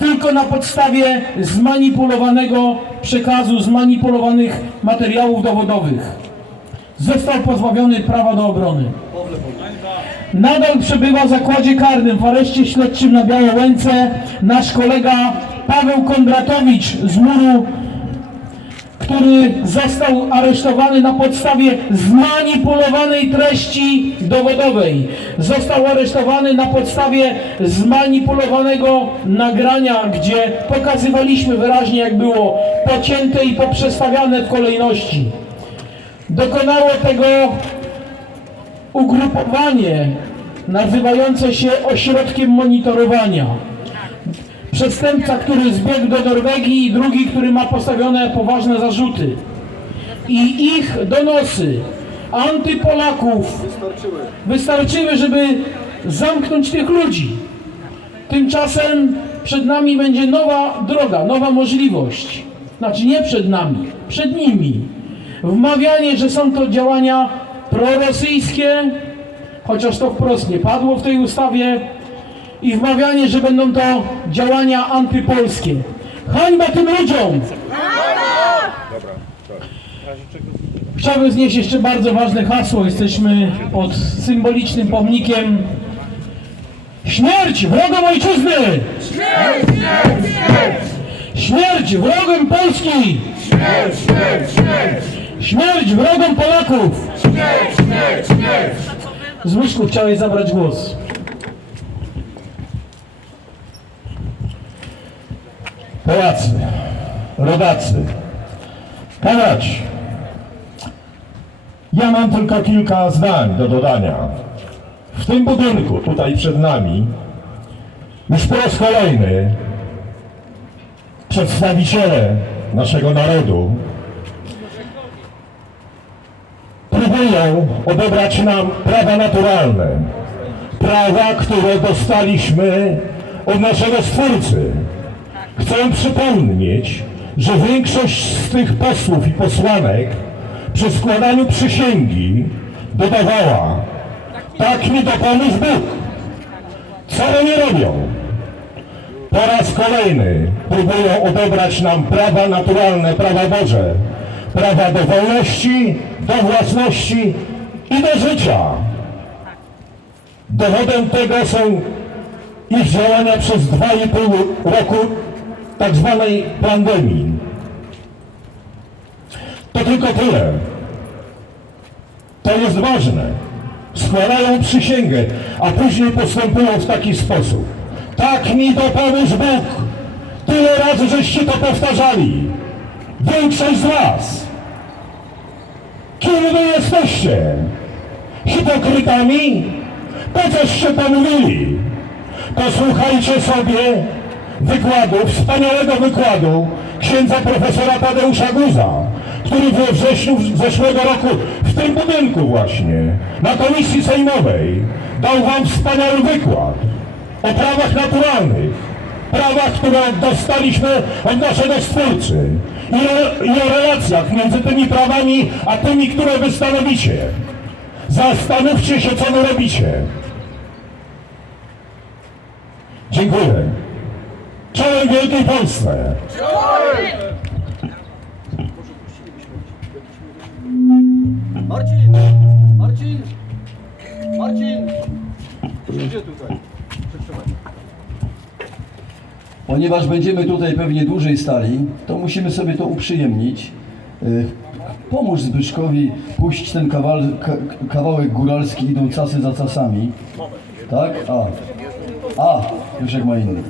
tylko na podstawie zmanipulowanego przekazu, zmanipulowanych materiałów dowodowych. Został pozbawiony prawa do obrony. Nadal przebywa w zakładzie karnym w areszcie śledczym na Białołęce nasz kolega Paweł Kondratowicz z muru który został aresztowany na podstawie zmanipulowanej treści dowodowej. Został aresztowany na podstawie zmanipulowanego nagrania, gdzie pokazywaliśmy wyraźnie, jak było pocięte i poprzestawiane w kolejności. Dokonało tego ugrupowanie nazywające się ośrodkiem monitorowania przestępca, który zbiegł do Norwegii i drugi, który ma postawione poważne zarzuty. I ich donosy antypolaków wystarczyły, żeby zamknąć tych ludzi. Tymczasem przed nami będzie nowa droga, nowa możliwość. Znaczy nie przed nami, przed nimi. Wmawianie, że są to działania prorosyjskie, chociaż to wprost nie padło w tej ustawie, i wmawianie, że będą to działania antypolskie. Hańba tym ludziom! Chciałbym znieść jeszcze bardzo ważne hasło. Jesteśmy pod symbolicznym pomnikiem Śmierć wrogom ojczyzny! Śmierć, śmierć, śmierć! Śmierć wrogom Polski! Śmierć, śmierć, śmierć! Śmierć wrogom Polaków! Śmierć, śmierć, śmierć! Zbyszku, chciałeś zabrać głos. Polacy, rodacy, kadać. Ja mam tylko kilka zdań do dodania. W tym budynku, tutaj przed nami, już po raz kolejny przedstawiciele naszego narodu próbują odebrać nam prawa naturalne. Prawa, które dostaliśmy od naszego Stwórcy. Chcę przypomnieć, że większość z tych posłów i posłanek przy składaniu przysięgi dodawała tak mi dopomóż Bóg. Co oni robią? Po raz kolejny próbują odebrać nam prawa naturalne, prawa Boże. Prawa do wolności, do własności i do życia. Dowodem tego są ich działania przez 2,5 roku tak zwanej pandemii. To tylko tyle. To jest ważne. Składają przysięgę, a później postępują w taki sposób. Tak mi dopomóż Bóg. Tyle razy żeście to powtarzali. Większość z was. Kim wy jesteście? Hipokrytami? Po coście pomówili? Posłuchajcie sobie wykładu, wspaniałego wykładu księdza profesora Tadeusza Guza, który we wrześniu zeszłego roku w tym budynku właśnie, na komisji sejmowej, dał wam wspaniały wykład o prawach naturalnych, prawach, które dostaliśmy od naszego Stwórcy i o, i o relacjach między tymi prawami, a tymi, które wy stanowicie. Zastanówcie się, co wy robicie. Dziękuję. Czołem Wielkiej Polsce! Marcin! Marcin! Marcin! Przyjdzie tutaj. Ponieważ będziemy tutaj pewnie dłużej stali, to musimy sobie to uprzyjemnić. Y, Pomóż Zbyszkowi puść ten kawal, ka, kawałek góralski, idą casy za casami. Tak? A. A, już jak ma inny.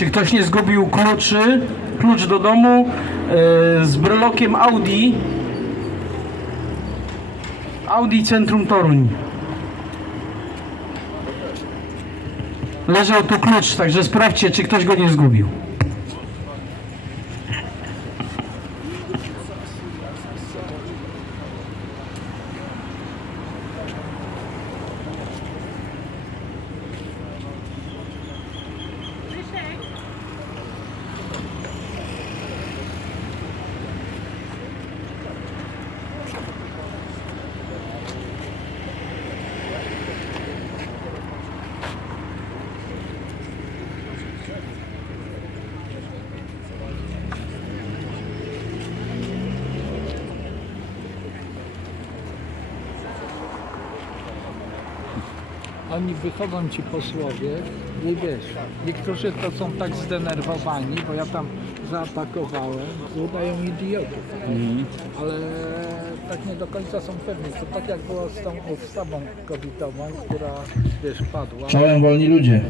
Czy ktoś nie zgubił kluczy, klucz do domu e, z brelokiem Audi? Audi Centrum Toruń. Leżał tu klucz, także sprawdźcie, czy ktoś go nie zgubił. Oni wychodzą ci posłowie i wiesz, niektórzy to są tak zdenerwowani, bo ja tam zaatakowałem, udają idiotów. Ale tak nie do końca są pewni. To tak jak było z tą ustawą covidową, która wiesz, padła. Czołem wolni ludzie.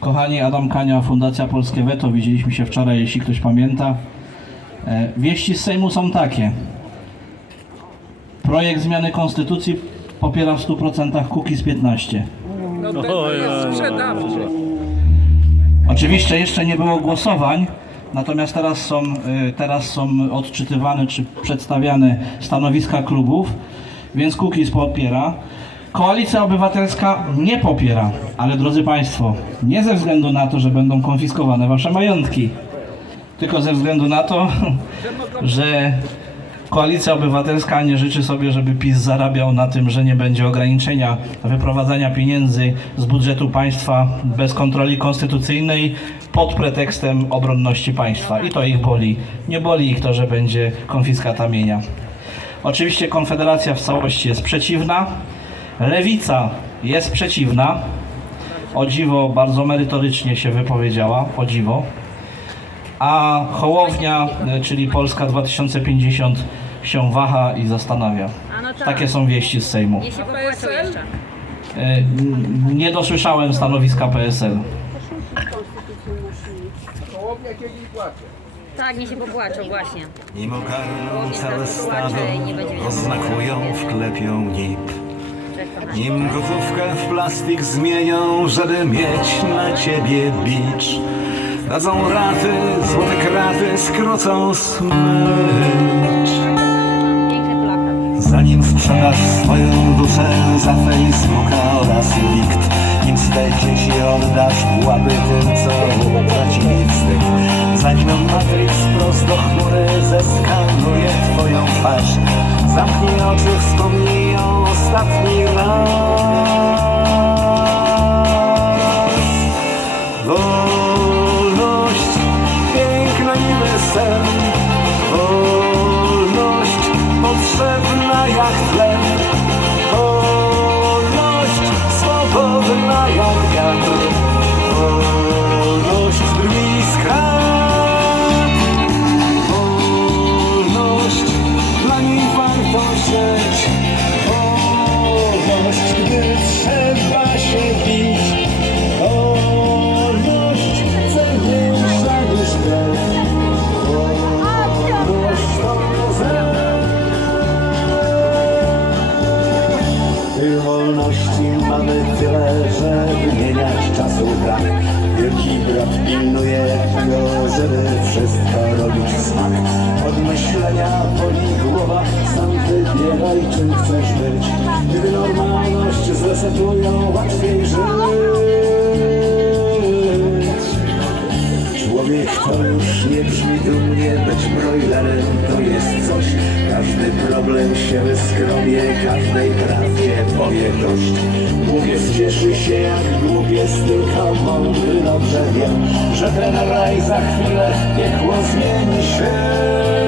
Kochani, Adam Kania, Fundacja Polskie Weto. Widzieliśmy się wczoraj, jeśli ktoś pamięta. E, Wieści z Sejmu są takie. Projekt zmiany konstytucji popiera w 100% Kukiz 15. No ten to jest sprzedawczy. Oczywiście jeszcze nie było głosowań, natomiast teraz są, y, teraz są odczytywane czy przedstawiane stanowiska klubów, więc Kukiz popiera. Koalicja Obywatelska nie popiera, ale drodzy Państwo, nie ze względu na to, że będą konfiskowane Wasze majątki, tylko ze względu na to, że Koalicja Obywatelska nie życzy sobie, żeby PiS zarabiał na tym, że nie będzie ograniczenia wyprowadzania pieniędzy z budżetu państwa bez kontroli konstytucyjnej pod pretekstem obronności państwa. I to ich boli. Nie boli ich to, że będzie konfiskata mienia. Oczywiście Konfederacja w całości jest przeciwna. Lewica jest przeciwna. O dziwo bardzo merytorycznie się wypowiedziała. O dziwo a Hołownia, e, czyli Polska 2050 się waha i zastanawia. No tak. Takie są wieści z Sejmu. Nie się popłaczą jeszcze. E, Nie dosłyszałem stanowiska PSL. Tak, nie się popłaczą właśnie. Ogarną Chłopie całe stado, oznakują, co wklepią nip. Nim gotówkę w plastik zmienią, żeby mieć na ciebie bicz. Dadzą raty, złote kraty, skrócą smycz. Zanim sprzedasz swoją duszę za Facebooka oraz Likt Nim swe dzieci oddasz w łapy tym, co tracili wstyd. Zanim Matrix prosto chmury zeskanuje twoją twarz Zamknij oczy, wspomnij ją ostatni raz. Wolność, piękna niby sen wybieraj czym chcesz być. Gdy normalność zresetują, łatwiej żyć. Człowiek to już nie brzmi dumnie, być broilerem to jest coś. Każdy problem się wyskrobie, każdej prawdzie powie dość. Głupiec cieszy się jak głupiec, tylko mądry dobrze wie Że ten raj za chwilę w piekło zmieni się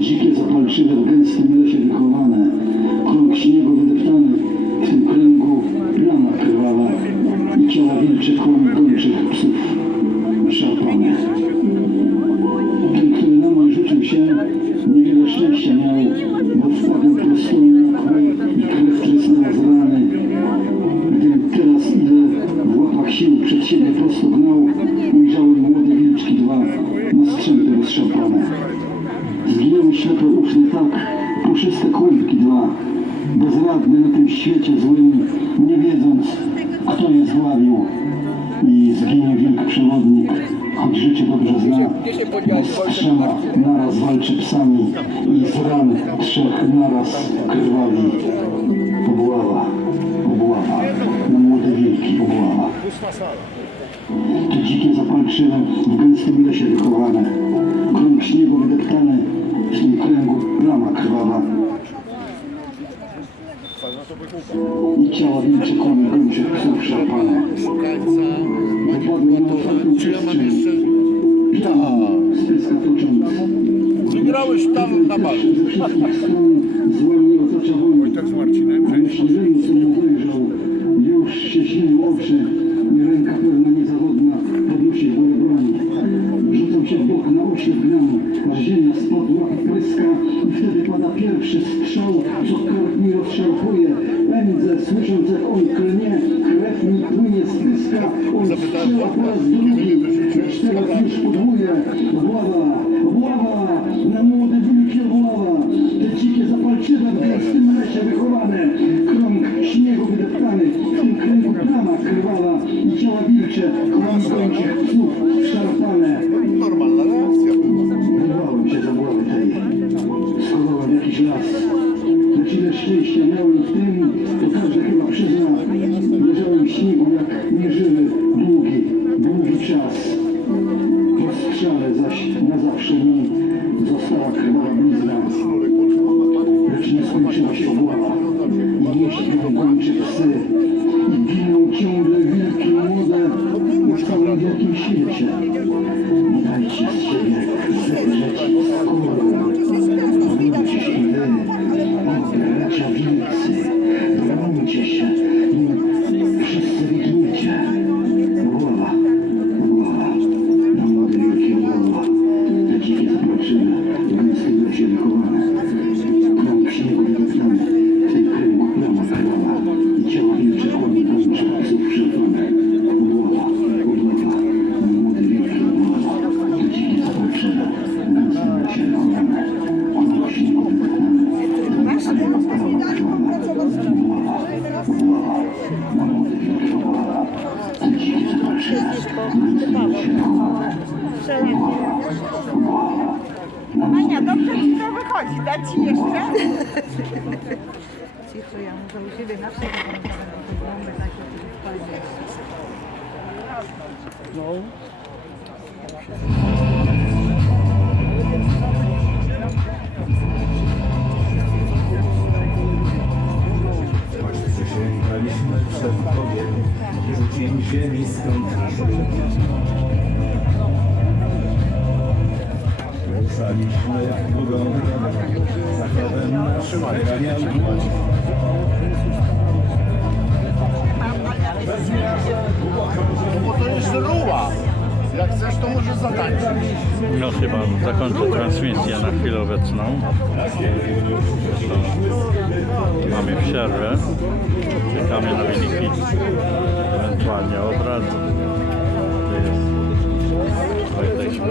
Dzikie zapalczywe w gęstym lesie wychowane, krąg śniegu wydeptany, w tym kręgu plama krwawa i ciała wilczych, kończych psów szarpanych. w gęstym lesie wychowana, krąg śniegu wydeptany, z niej kręgu plama krwawa. I ciała wilczy koni gończych psów szarpane. Wypadły na otwartą przestrzeń. Pijana, spyska tocząc. Wygrałeś tam na bal. Ze wszystkich stron złomnie otacza z Marcinem. Querida. dać ci jeszcze? Cicho, ja muszę u siebie na przykład wyglądać tak, jak No. Przysięgaliśmy przed Tobie, rzuciem ziemi skąd Ruszaliśmy no bo to jest ruła. Jak chcesz, to możesz zatańczyć. No chyba zakończę transmisję na chwilę obecną. Zresztą mamy przerwę. Czekamy na wyniki ewentualnie obrad. To jest Państwa,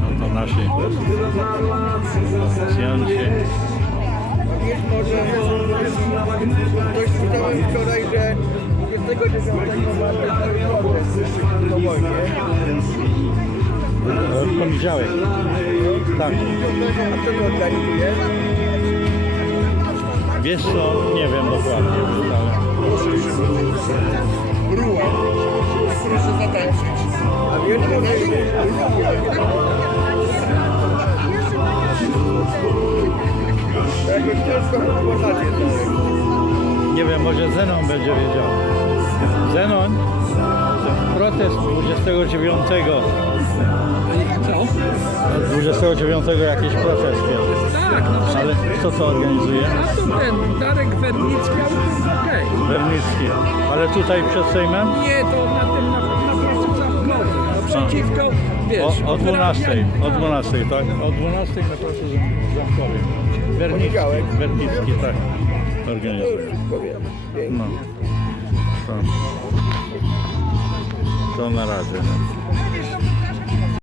no to nasi oficjanci. Ktoś czytałem wczoraj, że 29 po wojnie. W poniedziałek. Tak. A co to organizuje? Wiesz co? Nie wiem dokładnie. Ruła. Proszę zatańczyć. A wiesz, może Jakoś ciężko znaleźć. Nie wiem, może Zenon będzie wiedział. Zenon? Protest 29. Co? 29 jakiś protest jest. Tak, no Ale kto to organizuje? A to ten Darek Wernicki, ale to jest okej. Wernicki. Ale tutaj przed Sejmem? Nie, to na tym, na, na placu zamkowym. Przeciwko, wiesz, O, o 12. wyrabianiu- O 12, tak? O 12 na placu Zam- zamkowym. Wernicki. Wernicki, tak. Organizuje. No. To, to na razie.